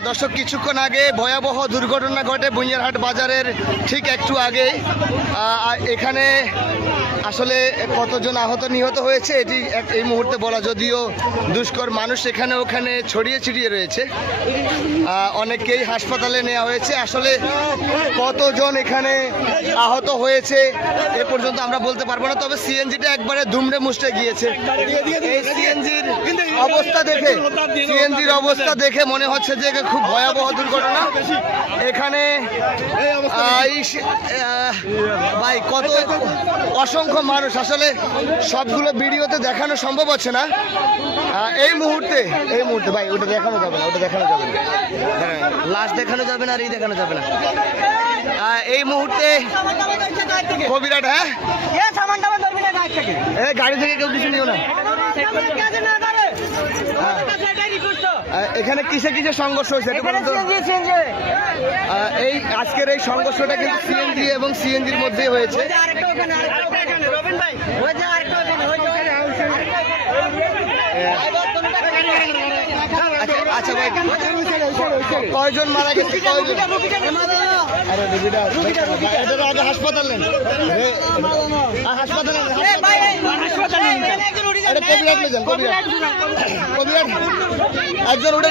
দর্শক, কিছুক্ষণ আগে ভয়াবহ দুর্ঘটনা ঘটে বুনিয়ারহাট বাজারের ঠিক একটু আগে। এখানে আসলে কতজন আহত নিহত হয়েছে এটি এই মুহূর্তে বলা, যদিও দুষ্কর মানুষ এখানে ওখানে ছড়িয়ে ছিটিয়ে রয়েছে। অনেককেই হাসপাতালে নেওয়া হয়েছে। আসলে কতজন এখানে আহত হয়েছে এ পর্যন্ত আমরা বলতে পারবো না, তবে সিএনজিটা একবারে দুমড়ে মুচড়ে গিয়েছে। এই সিএনজির অবস্থা দেখে মনে হচ্ছে যে খুব ভয়াবহ দুর্ঘটনা। এখানে ভাই কত অসংখ্য মানুষ, আসলে সবগুলো ভিডিওতে দেখানো সম্ভব হচ্ছে না। এই মুহূর্তে ভাই ওটা দেখানো যাবে না, লাশ দেখানো যাবে না, আর এই দেখানো যাবে না। এই মুহূর্তে কবিরাট, গাড়ি থেকে কেউ কিছু নিও না। এখানে কিসে সংঘর্ষ হয়েছে এই আজকের এই সংঘর্ষটা কিন্তু সিএনজি এবং সিএনজির মধ্যে হয়েছে। আচ্ছা ভাই, কয়জন মারা গেছে? হাসপাতালে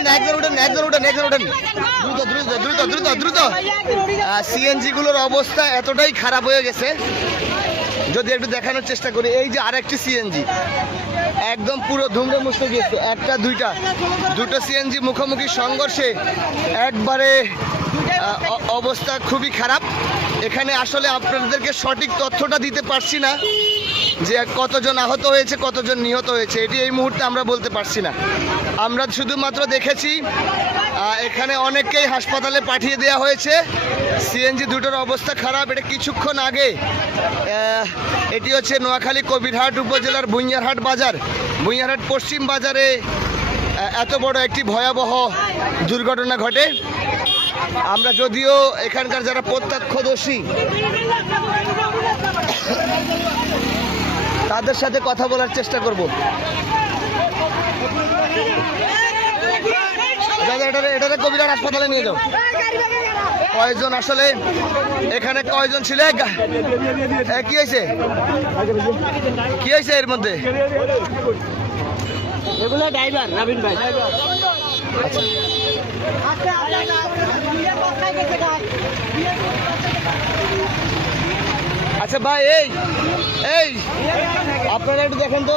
একজন উঠেন, দ্রুত। সিএনজি গুলোর অবস্থা এতটাই খারাপ হয়ে গেছে, যদি একটু দেখানোর চেষ্টা করি। এই যে আরেকটি সিএনজি একদম পুরো ধুমড়ে মুচড়ে গিয়েছে। দুটো সিএনজি মুখোমুখি সংঘর্ষে একবারে অবস্থা খুবই খারাপ। এখানে আসলে আপনাদেরকে সঠিক তথ্যটা দিতে পারছি না যে কতজন আহত হয়েছে, কতজন নিহত হয়েছে, এটি এই মুহূর্তে আমরা বলতে পারছি না। আমরা শুধুমাত্র দেখেছি এখানে অনেককেই হাসপাতালে পাঠিয়ে দেওয়া হয়েছে। সিএনজি দুটোর অবস্থা খারাপ। এটা কিছুক্ষণ আগে, এটি হচ্ছে নোয়াখালী কবিরহাট উপজেলার বুনিয়ারহাট বাজার, বুনিয়ারহাট পশ্চিম বাজারে এত বড় একটি ভয়াবহ দুর্ঘটনা ঘটে। আমরা যদিও এখানকার যারা প্রত্যক্ষদর্শী তাদের সাথে কথা বলার চেষ্টা করব। এটা কবিরাট হাসপাতালে নিয়ে যাও। কয়জন আসলে এখানে কয়জন ছিল? কি হয়েছে এর মধ্যে? এগুলো ড্রাইভার নবীন ভাই। আচ্ছা ভাই, এই আপনারা একটু দেখেন তো।